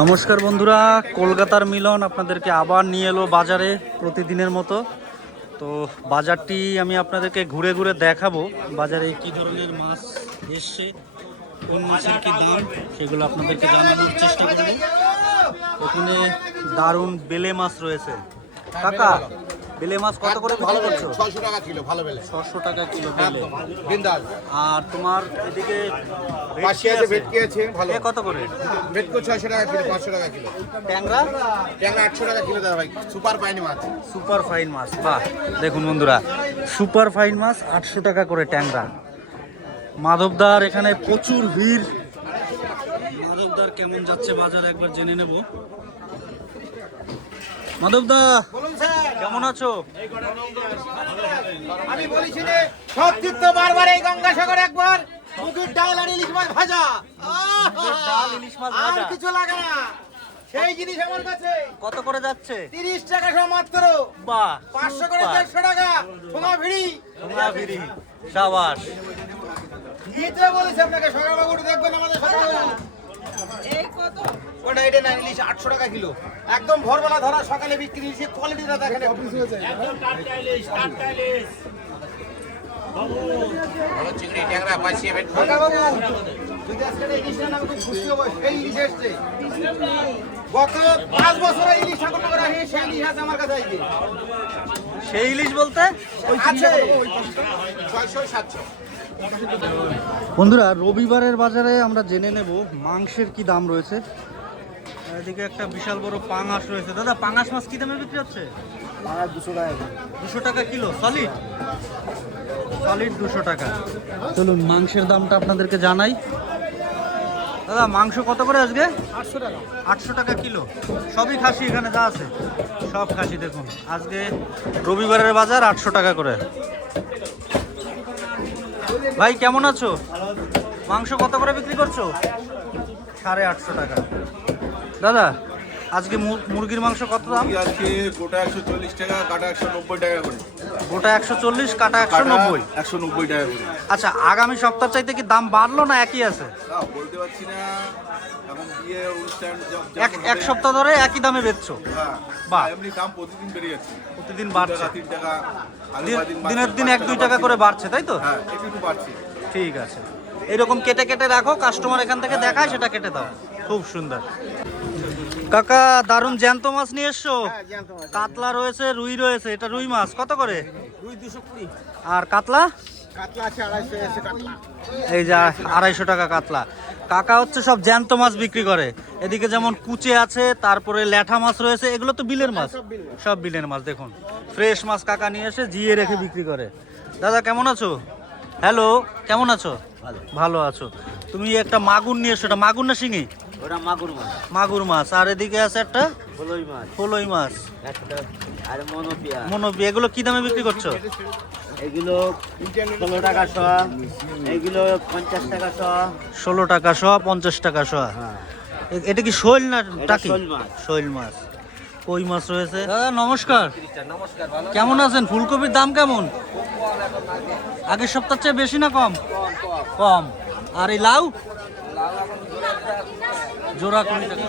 নমস্কার বন্ধুরা, কলকাতার মিলন আপনাদেরকে আবার নিয়ে এলো বাজারে প্রতিদিনের মতো। তো বাজারটি আমি আপনাদেরকে ঘুরে ঘুরে দেখাবো, বাজারে কি ধরনের মাছ এসছে, কোন মাছের কি দাম, সেগুলো আপনাদেরকে জানানোর চেষ্টা করব। এখানে দারুণ বেলে মাছ রয়েছে। কাকা বেলে মাছ কত করে ভালো করছ? ছয়শো টাকা কিলো ভালো বেলে। ছশো টাকা কিলো বেলে। বিন্দাস। আর তোমার এদিকে পাশে আছে ভেটকি আছে ভালো। এ কত করে? ভেটকো ছয়শো টাকা কিলো পাঁচশো টাকা কিলো। ট্যাংরা? ট্যাংরা একশো টাকা কিলো দাদা ভাই সুপার পাইনি মাছ। সুপার ফাইন মাছ বাহ। দেখুন বন্ধুরা সুপার ফাইন মাছ আটশো টাকা করে ট্যাংরা। মাধবদার এখানে প্রচুর ভিড়। মাধবদার কেমন যাচ্ছে বাজারে একবার জেনে নেব। মাধবদা বলুন স্যার। কেমন আছো? আমি বলেছি যে সত্যিত্ব বারবার এই গঙ্গাসাগর একবার। মুখের ডাল আর ইলিশ মাছ ভাজা! ডাল, ইলিশ মাছ আর কিছু লাগে না। সেই জিনিস আমার কাছে। কত করে যাচ্ছে? তিরিশ টাকা সব মাত্র। বাহ পাঁচশো করে super। দেড়শো টাকা। তোমা ভিড়ি তোমরা ভিড়ি সাবাস। দিতে বলেছি আপনাকে সকালবেলা উঠে দেখবেন আমাদের ওটা এটা না ইলিশ আটশো টাকা কিলো। একদম ভোরবেলা ধরা সকালে বিক্রি ইলিশের কোয়ালিটিটা দেখেন। যদি আজকে না আমি খুব খুশি হব, সেই ইলিশ এসছে। গত পাঁচ বছরে ইলিশ ঠাকুরনগর আসে, সেই ইলিশ আছে আমার কাছে। সেই ইলিশ বলতে? আছে। ছয়শো, সাতশো। বন্ধুরা রবিবারের বাজারে আমরা জেনে নেব মাংসের কি দাম রয়েছে। এদিকে একটা বিশাল বড় পাঙাশ রয়েছে। দাদা পাঙাশ মাছ কি দামে বিক্রি হচ্ছে? দুশো টাকা। কিলো সলিড সলিড দুশো টাকা। চলুন মাংসের দামটা আপনাদেরকে জানাই। দাদা মাংস কত করে আজকে? আটশো টাকা। আটশো টাকা কিলো। সবই খাসি এখানে যা আছে। সব খাসি দেখুন। আজকে রবিবারের বাজার আটশো টাকা করে। ভাই কেমন আছো? মাংস কত করে বিক্রি করছ? সাড়ে আটশো টাকা। দাদা আজকে মুরগির মাংস কত দাম? আজকে গোটা একশো চল্লিশ টাকা কাটা একশো নব্বই টাকা করে। গোটা একশো চল্লিশ কাটা একশো নব্বই। একশো নব্বই টাকা করে। আচ্ছা আগামী সপ্তাহ চাইতে কি দাম বাড়লো না একই আছে? বলতে পারছি না। এক সপ্তাহ ধরে একই দামে বেচছো? হ্যাঁ, এমনি দাম প্রতিদিন বেড়ে যাচ্ছে। প্রতিদিন বাড়ছে। তিন টাকা আগে দিন- কয়দিন দিনের দিন এক দুই টাকা করে বাড়ছে। তাই তো? হ্যাঁ একটু একটু বাড়ছে। ঠিক আছে। এরকম কেটে কেটে রাখো কাস্টমার এখান থেকে দেখায় সেটা কেটে দাও। খুব সুন্দর। কাকা দারুণ জ্যান্ত মাছ নিয়ে এসছো? হ্যাঁ। কাতলা রয়েছে রুই রয়েছে এটা রুই মাছ কত করে? দুই দুশো কুড়ি। আর কাতলা? এই যে আড়াইশো টাকা কাতলা। কাকা হচ্ছে সব জ্যান্ত মাছ বিক্রি করে। এদিকে যেমন কুচে আছে তারপরে ল্যাঠা মাছ রয়েছে এগুলো তো বিলের মাছ। সব বিলের মাছ। সব বিলের মাছ দেখুন। ফ্রেশ মাছ কাকা নিয়ে এসে জিয়ে রেখে বিক্রি করে। দাদা কেমন আছো? হ্যালো কেমন আছো? ভালো আছো। তুমি একটা মাগুর নিয়ে এসো এটা মাগুর না শিঙি? ওটা মাগুর মাছ। মাগুর মাছ। আর এদিকে আছে একটা ফলই মাছ। ফলই মাছ। একটা আর মনোপিয়া। মনোপি এগুলো কি দামে বিক্রি করছ? এগুলো ষোলো টাকা শ এগুলো পঞ্চাশ টাকা শ ষোলো টাকা শ পঞ্চাশ টাকা শ হ্যাঁ। এটা কি শৈল না টাকি? মাছ। শৈল মাছ। কই মাছ রয়েছে? দাদা নমস্কার। নমস্কার কেমন আছেন? ফুলকপির দাম কেমন? আগের সপ্তাহ চেয়ে বেশি না কম? কম আর এই লাউ? জোড়া কুড়ি টাকা।